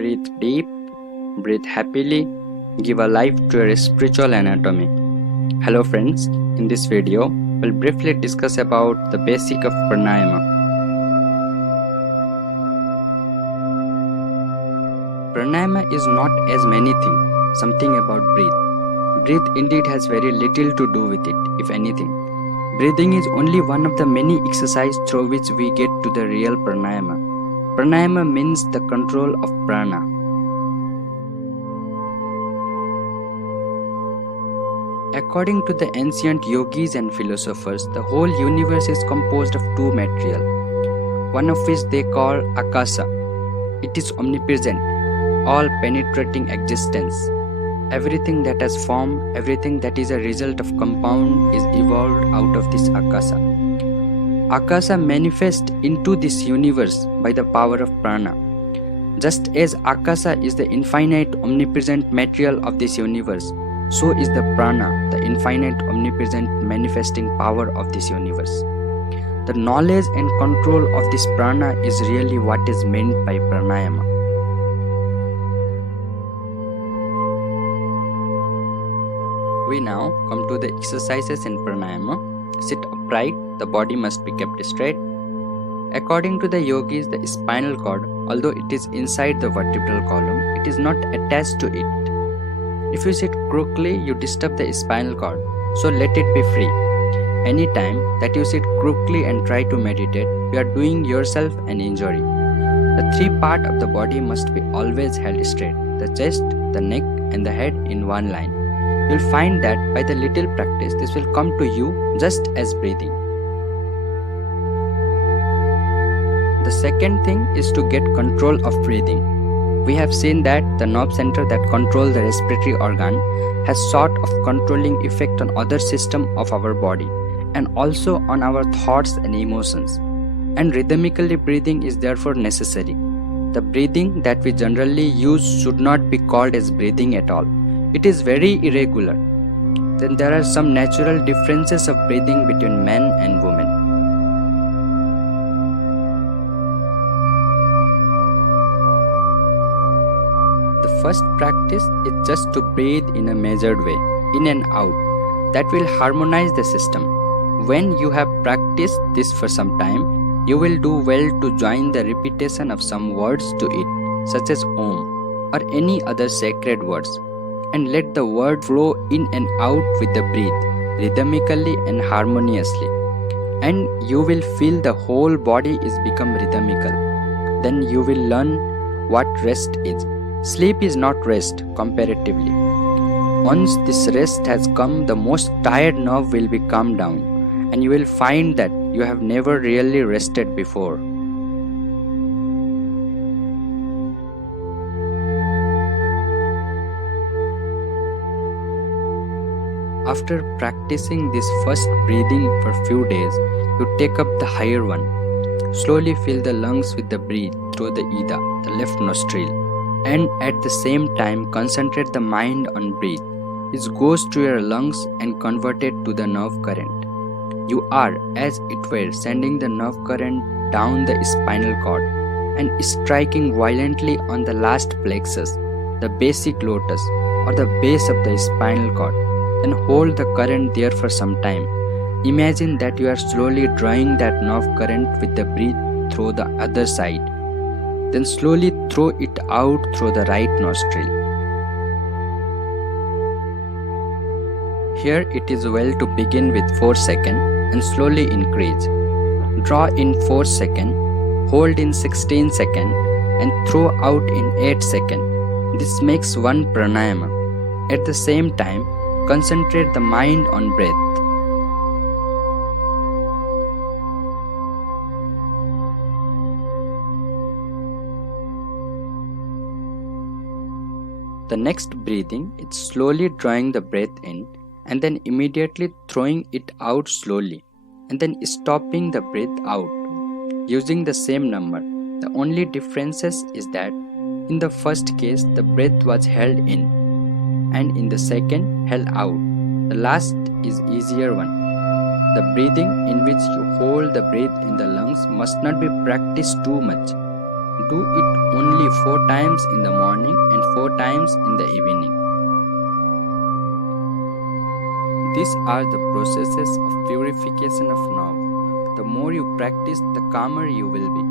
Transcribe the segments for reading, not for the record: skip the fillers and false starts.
Breathe deep, breathe happily, give a life to your spiritual anatomy. Hello friends, in this video, we'll briefly discuss about the basic of pranayama. Pranayama is not as many things, something about breathe. Breathe indeed has very little to do with it, if anything. Breathing is only one of the many exercises through which we get to the real pranayama. Pranayama means the control of prana. According to the ancient yogis and philosophers, the whole universe is composed of two material, one of which they call akasa. It is omnipresent, all-penetrating existence. Everything that has form, everything that is a result of compound is evolved out of this akasa. Akasa manifests into this universe by the power of prana. Just as akasa is the infinite omnipresent material of this universe, so is the prana, the infinite omnipresent manifesting power of this universe. The knowledge and control of this prana is really what is meant by pranayama. We now come to the exercises in pranayama. Sit upright, the body must be kept straight. According to the yogis, the spinal cord, although it is inside the vertebral column, it is not attached to it. If you sit crookedly, you disturb the spinal cord, so let it be free. Anytime that you sit crookedly and try to meditate, you are doing yourself an injury. The three parts of the body must be always held straight, the chest, the neck and the head in one line. You will find that by the little practice, this will come to you just as breathing. The second thing is to get control of breathing. We have seen that the nerve center that controls the respiratory organ has sort of controlling effect on other system of our body and also on our thoughts and emotions. And rhythmically breathing is therefore necessary. The breathing that we generally use should not be called as breathing at all. It is very irregular. Then there are some natural differences of breathing between men and women. The first practice is just to breathe in a measured way, in and out. That will harmonize the system. When you have practiced this for some time, you will do well to join the repetition of some words to it, such as Om or any other sacred words, and let the word flow in and out with the breath, rhythmically and harmoniously. And you will feel the whole body is become rhythmical. Then you will learn what rest is. Sleep is not rest comparatively. Once this rest has come, the most tired nerve will be calmed down, and you will find that you have never really rested before. After practicing this first breathing for few days, you take up the higher one. Slowly fill the lungs with the breath through the Ida, the left nostril, and at the same time concentrate the mind on breath. It goes to your lungs and converted to the nerve current. You are, as it were, sending the nerve current down the spinal cord and striking violently on the last plexus, the basic lotus or the base of the spinal cord. Then hold the current there for some time. Imagine that you are slowly drawing that nerve current with the breath through the other side. Then slowly throw it out through the right nostril. Here it is well to begin with 4 seconds and slowly increase. Draw in 4 seconds, hold in 16 seconds and throw out in 8 seconds. This makes one pranayama. At the same time, concentrate the mind on breath. The next breathing is slowly drawing the breath in and then immediately throwing it out slowly and then stopping the breath out using the same number. The only differences is that in the first case the breath was held in and in the second held out. The last is easier one. The breathing in which you hold the breath in the lungs must not be practiced too much. Do it only 4 times in the morning and 4 times in the evening. These are the processes of purification of nerve. The more you practice, the calmer you will be.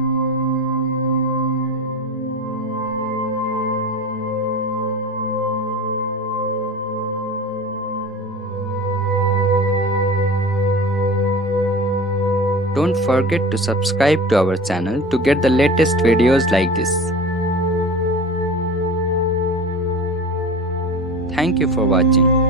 Don't forget to subscribe to our channel to get the latest videos like this. Thank you for watching.